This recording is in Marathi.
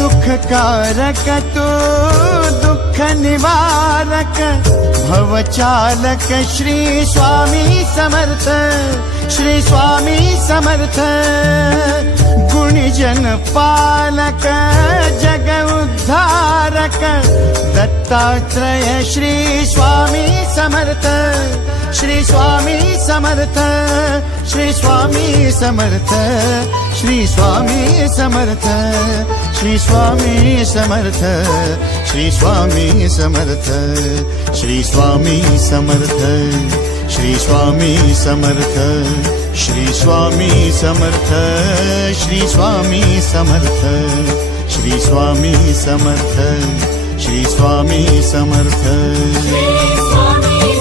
सुखकारक तू दुःख निवारक भवचालक श्री स्वामी समर्थ श्री स्वामी समर्थ गुणीजन पालक जग उद्धारक दत्तात्रय श्री स्वामी समर्थ श्री स्वामी समर्थ श्री स्वामी समर्थ श्री स्वामी समर्थ श्री स्वामी समर्थ श्री स्वामी समर्थ श्री स्वामी समर्थ श्री स्वामी समर्थ श्री स्वामी समर्थ श्री स्वामी समर्थ श्री स्वामी समर्थ श्री स्वामी समर्थ श्री स्वामी